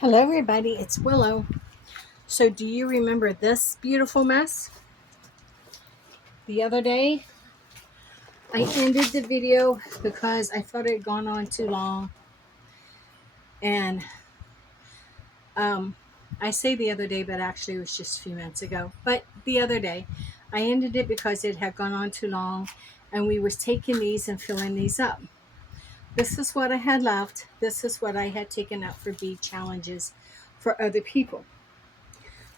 Hello everybody, it's Willow. So do you remember this beautiful mess? The other day, I ended the video because I thought it had gone on too long. And um, I say the other day, but actually it was just a few minutes ago. But the other day, I ended it because it had gone on too long and we was taking these and filling these up. This is what I had left. This is what I had taken out for bead challenges for other people.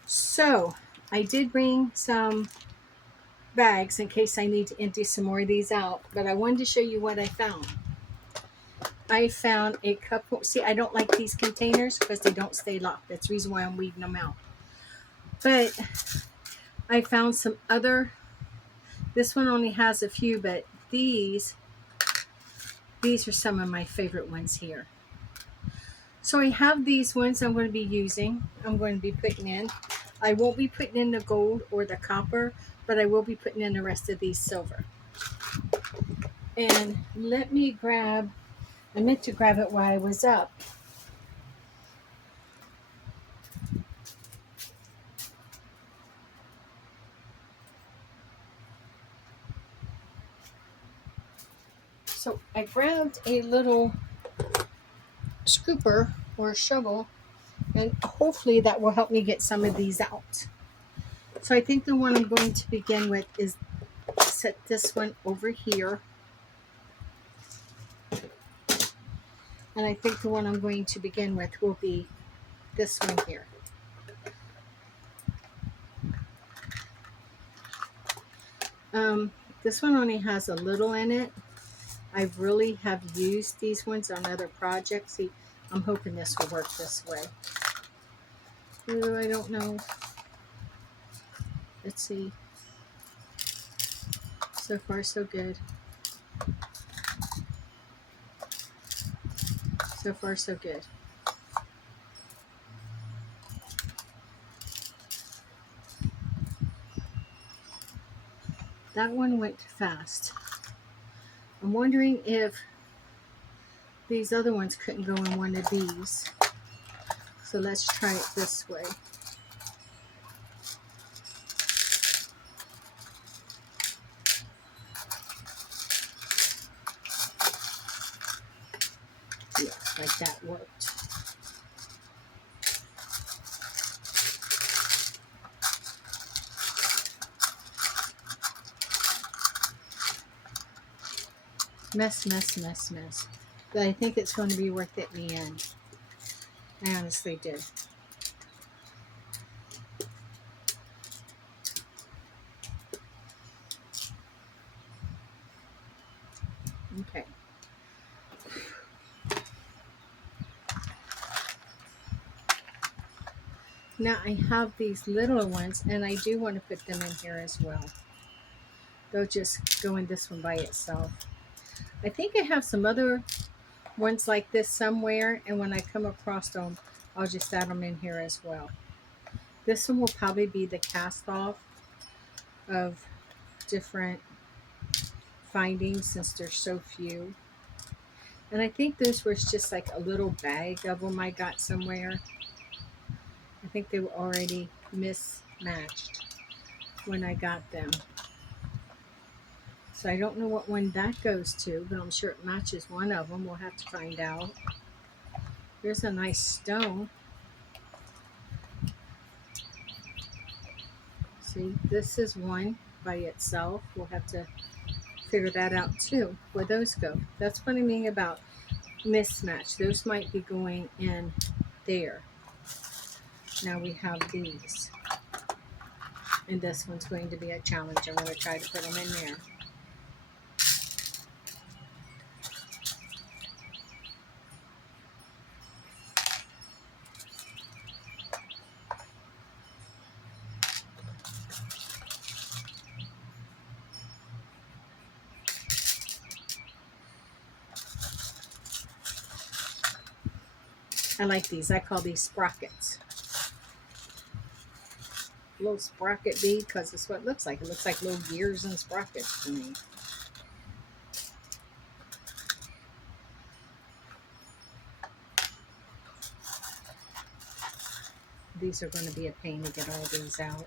So I did bring some bags in case I need to empty some more of these out, but I wanted to show you what I found. I found a couple. See, I don't like these containers because they don't stay locked. That's the reason why I'm weeding them out. But I found some other. This one only has a few, but these are some of my favorite ones here. So I have these ones I'm going to be using. I'm going to be putting in. I won't be putting in the gold or the copper, but I will be putting in the rest of these silver. And let me grab, I meant to grab it while I was up. So I grabbed a little scooper or a shovel, and hopefully that will help me get some of these out. So I think the one I'm going to begin with is set this one over here. And I think the one I'm going to begin with will be this one here. This one only has a little in it. I really have used these ones on other projects. See, I'm hoping this will work this way. Ooh, I don't know. Let's see. So far, so good. So far, so good. That one went fast. I'm wondering if these other ones couldn't go in one of these. So let's try it this way. Yeah, like that worked. Mess, mess, mess, mess. But I think it's going to be worth it in the end. I honestly did. Okay. Now I have these little ones, and I do want to put them in here as well. They'll just go in this one by itself. I think I have some other ones like this somewhere, and when I come across them, I'll just add them in here as well. This one will probably be the cast off of different findings since there's so few. And I think this was just like a little bag of them I got somewhere. I think they were already mismatched when I got them. So I don't know what one that goes to, but I'm sure it matches one of them. We'll have to find out. There's a nice stone. See, this is one by itself. We'll have to figure that out too, where those go. That's what I mean about mismatch. Those might be going in there. Now we have these. And this one's going to be a challenge. I'm going to try to put them in there. I like these. I call these sprockets. Little sprocket bead because it's what it looks like. It looks like little gears and sprockets to me. These are going to be a pain to get all these out.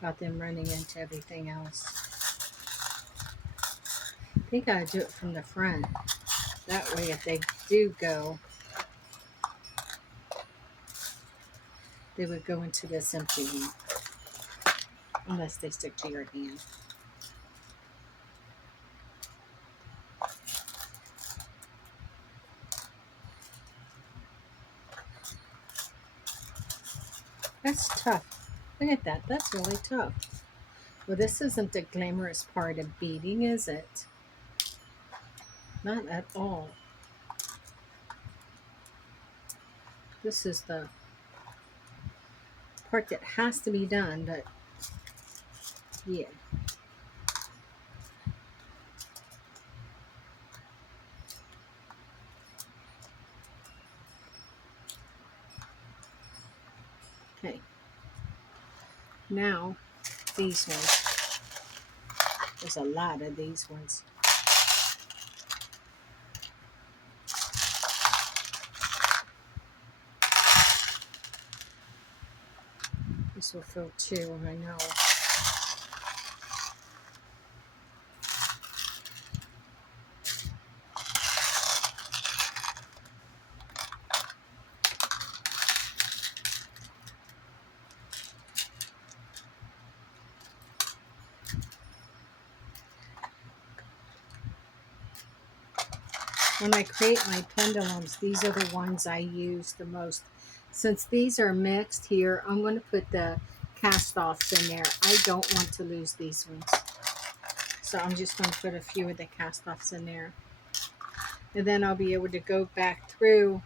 Got them running into everything else. I think I do it from the front. That way, if they do go, they would go into this empty one. Unless they stick to your hand. That's tough. Look at that. That's really tough. Well, this isn't the glamorous part of beading, is it? Not at all. This is the part that has to be done, but yeah. Okay. Now, these ones. There's a lot of these ones. This will fill 2, I know. When I create my pendulums, these are the ones I use the most. Since these are mixed here, I'm going to put the cast-offs in there. I don't want to lose these ones. So I'm just going to put a few of the cast-offs in there. And then I'll be able to go back through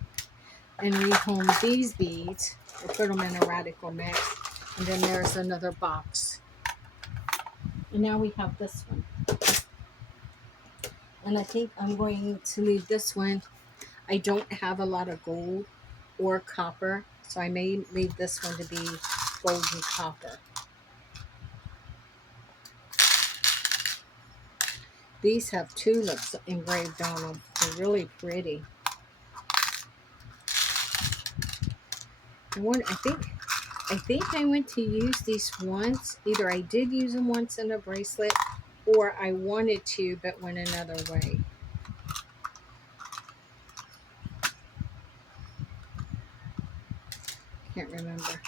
and rehome these beads or put them in a radical mix. And then there's another box. And now we have this one. And I think I'm going to leave this one. I don't have a lot of gold or copper, so I may leave this one to be gold and copper. These have tulips engraved on them. They're really pretty. I think I went to use these once. Either I did use them once in a bracelet, or I wanted to, but went another way. Can't remember.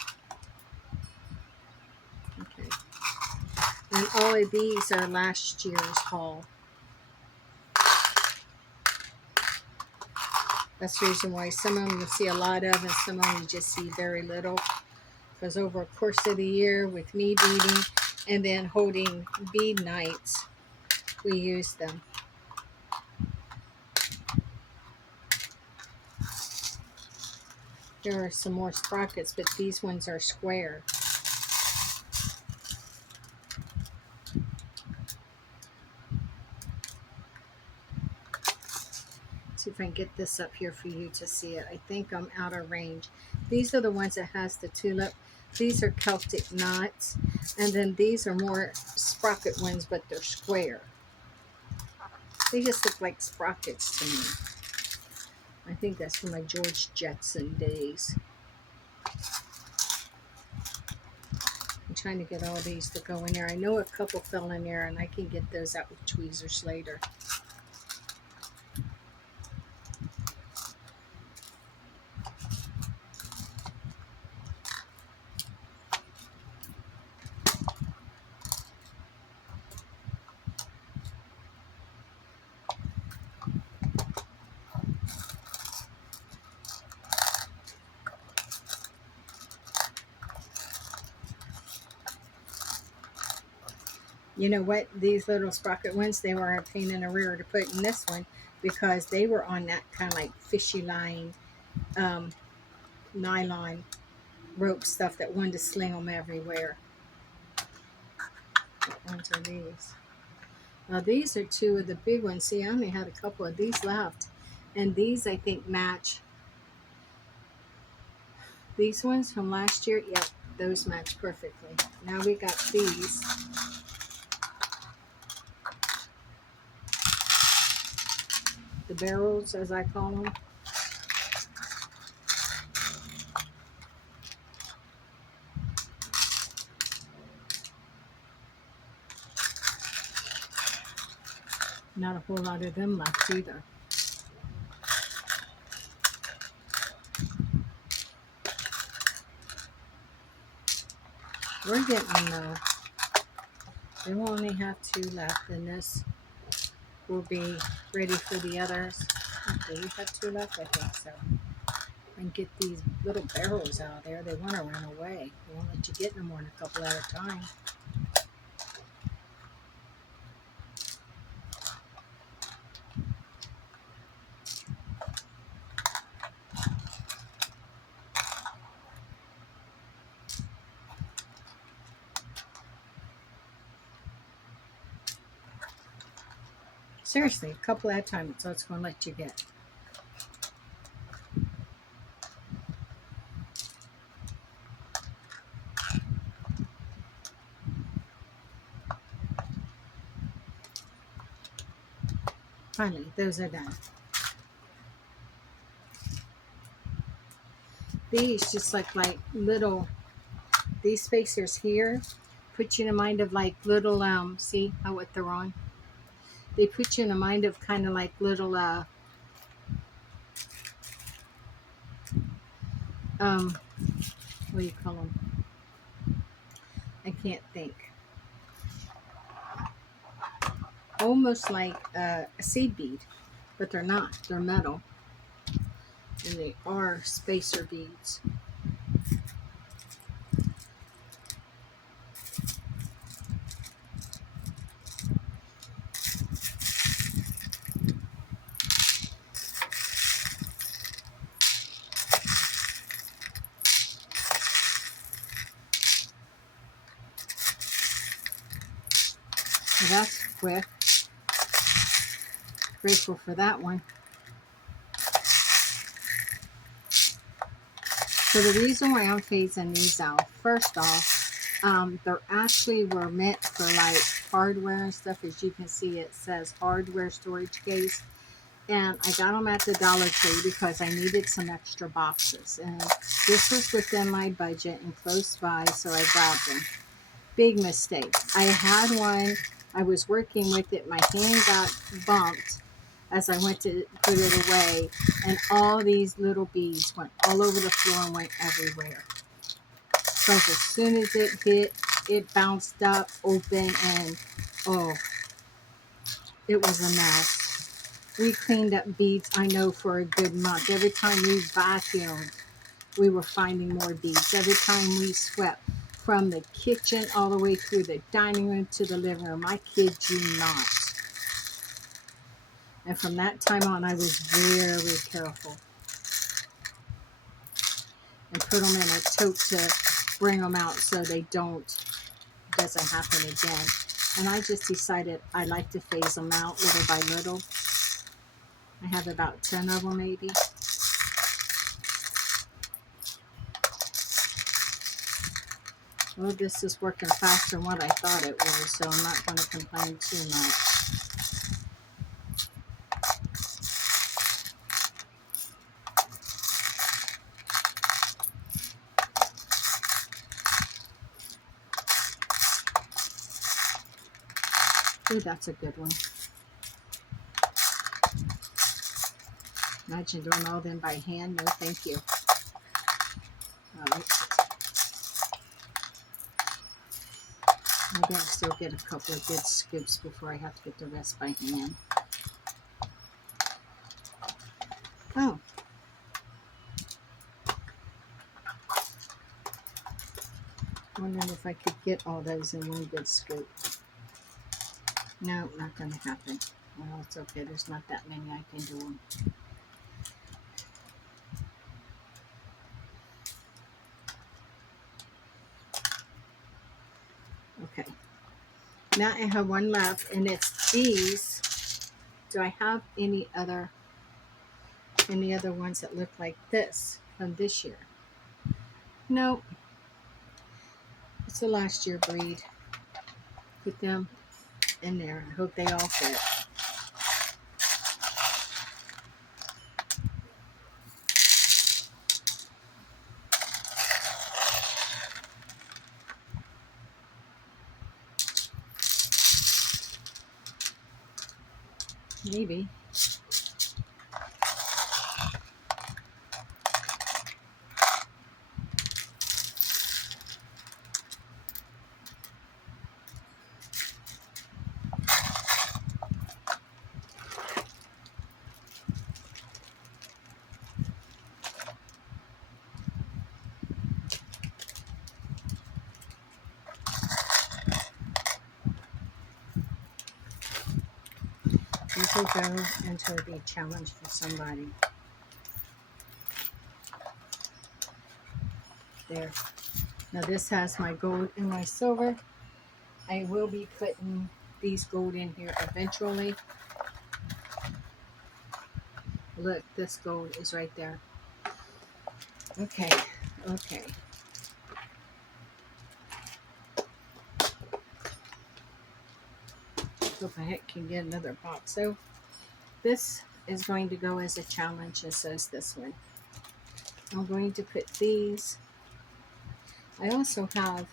Okay. And all of these are last year's haul. That's the reason why some of them you'll see a lot of, and some of them you just see very little. Because over a course of the year, with me beading and then holding bead nights, we use them. There are some more sprockets, but these ones are square. See if I can get this up here for you to see it. I think I'm out of range. These are the ones that has the tulip. These are Celtic knots. And then these are more sprocket ones, but they're square. They just look like sprockets to me. I think that's from my George Jetson days. I'm trying to get all these to go in there. I know a couple fell in there, and I can get those out with tweezers later. You know what? These little sprocket ones, they were a pain in the rear to put in this one because they were on that kind of like fishy line, nylon rope stuff that wanted to sling them everywhere. What ones are these? Now these are 2 of the big ones. See, I only had a couple of these left. And these, I think, match these ones from last year. Yep, those match perfectly. Now we got these. The barrels, as I call them. Not a whole lot of them left either. We're getting though. We will only have 2 left, and this will be ready for the others. Okay, we have 2 left, I think so. And get these little barrels out of there. They want to run away. They won't let you get no more than a couple at a time. Seriously, a couple at a time. That's all it's going to let you get. Finally, those are done. These just look like little, these spacers here put you in a mind of like little, see how what they're on? They put you in a mind of kind of like little, what do you call them? I can't think. Almost like a seed bead, but they're not. They're metal. And they are spacer beads. So that's quick. Grateful for that one. So the reason why I'm phasing these out, first off, they're actually were meant for like hardware and stuff. As you can see, it says hardware storage case. And I got them at the Dollar Tree because I needed some extra boxes. And this was within my budget and close by, so I grabbed them. Big mistake. I had one, I was working with it, my hand got bumped as I went to put it away, and all these little beads went all over the floor and went everywhere. So as soon as it hit, it bounced up, open, and oh, it was a mess. We cleaned up beads, I know, for a good month. Every time we vacuumed, we were finding more beads. Every time we swept, from the kitchen all the way through the dining room to the living room, I kid you not. And from that time on, I was very careful. And put them in a tote to bring them out so they doesn't happen again. And I just decided I like to phase them out little by little. I have about 10 of them maybe. Well, this is working faster than what I thought it was, so I'm not going to complain too much. Ooh, that's a good one. Imagine doing all them by hand. No, thank you. All right. Maybe I'll still get a couple of good scoops before I have to get the rest by hand. Oh. Wondering if I could get all those in one good scoop. No, not going to happen. Well, it's okay. There's not that many. I can do them. Okay. Now I have one left, and it's these. Do I have any other ones that look like this from this year? Nope. It's a last year breed. Put them in there. I hope they all fit. Maybe. This will go into a big challenge for somebody. There. Now this has my gold and my silver. I will be putting these gold in here eventually. Look, this gold is right there. Okay, okay. Hope I can get another box. So this is going to go as a challenge, and so is this one. I'm going to put these. I also have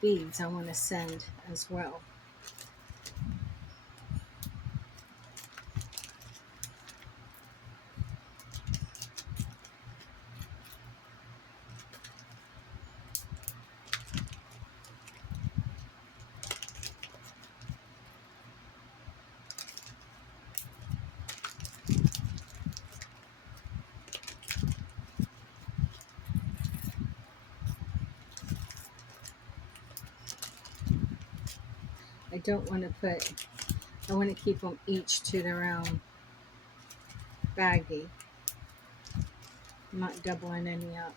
beads I want to send as well. I don't want to put, I want to keep them each to their own baggie. I'm not doubling any up.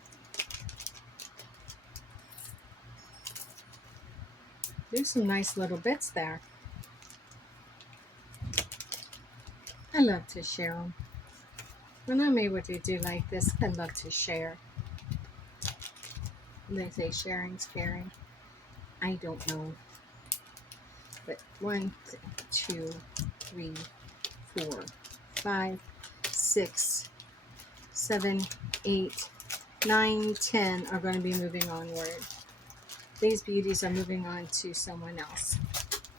There's some nice little bits there. I love to share them. When I'm able to do like this, I love to share. They say sharing's caring. I don't know. But 1, 2, 3, 4, 5, 6, 7, 8, 9, 10 are going to be moving onward. These beauties are moving on to someone else.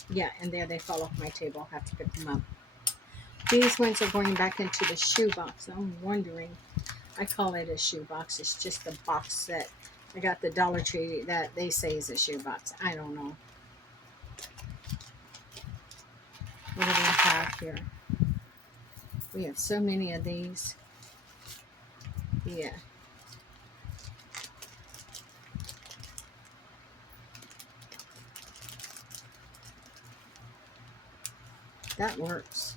Yeah, and there they fall off my table. I'll have to pick them up. These ones are going back into the shoebox. I'm wondering, I call it a shoebox. It's just a box set. I got the Dollar Tree that they say is a shoebox. I don't know. What do we have here? We have so many of these. Yeah. That works.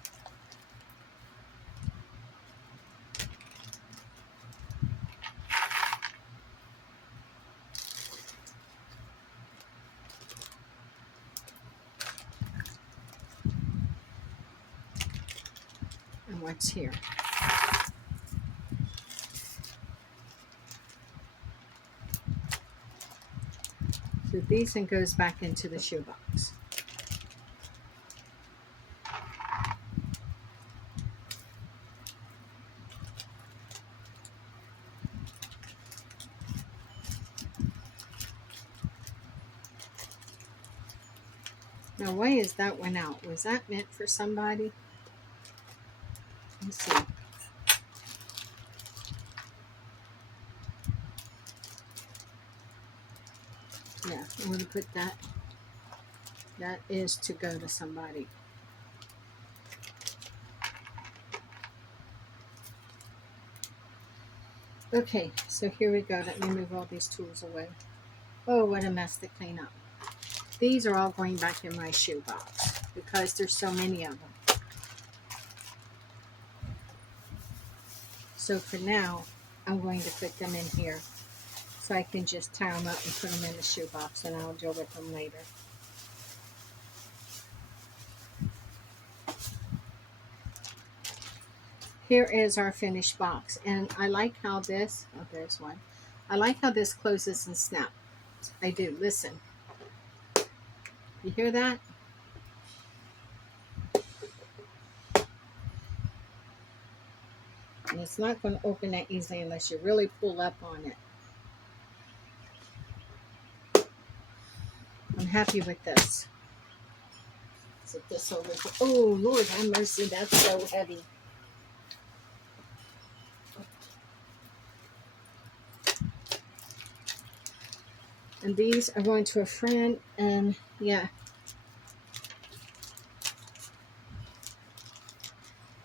And what's here? So these and goes back into the shoebox. Now, why is that one out? Was that meant for somebody? Let's see. Yeah, I'm going to put that. That is to go to somebody. Okay, so here we go. Let me move all these tools away. Oh, what a mess to clean up. These are all going back in my shoebox because there's so many of them. So for now, I'm going to put them in here so I can just tie them up and put them in the shoebox, and I'll deal with them later. Here is our finished box, and I like how this, oh, there's one. I like how this closes and snaps. I do. Listen. You hear that? And it's not going to open that easily unless you really pull up on it. I'm happy with this. Set this over. Oh, Lord have mercy. That's so heavy. And these are going to a friend. And yeah,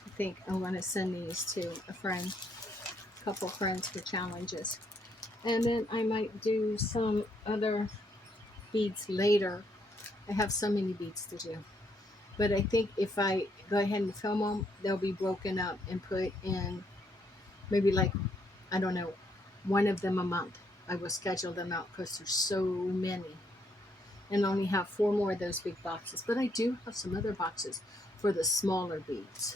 I think I want to send these to a friend, a couple friends for challenges. And then I might do some other beads later. I have so many beads to do. But I think if I go ahead and film them, they'll be broken up and put in maybe like, I don't know, one of them a month. I will schedule them out because there's so many. And only have 4 more of those big boxes. But I do have some other boxes for the smaller beads.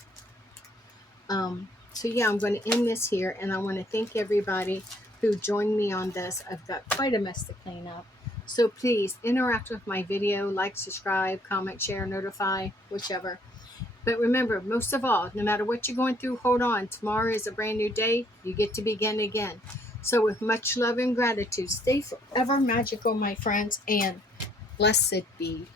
So yeah, I'm going to end this here. And I want to thank everybody who joined me on this. I've got quite a mess to clean up. So please interact with my video, like, subscribe, comment, share, notify, whichever. But remember, most of all, no matter what you're going through, hold on. Tomorrow is a brand new day. You get to begin again. So with much love and gratitude, stay forever magical, my friends, and blessed be.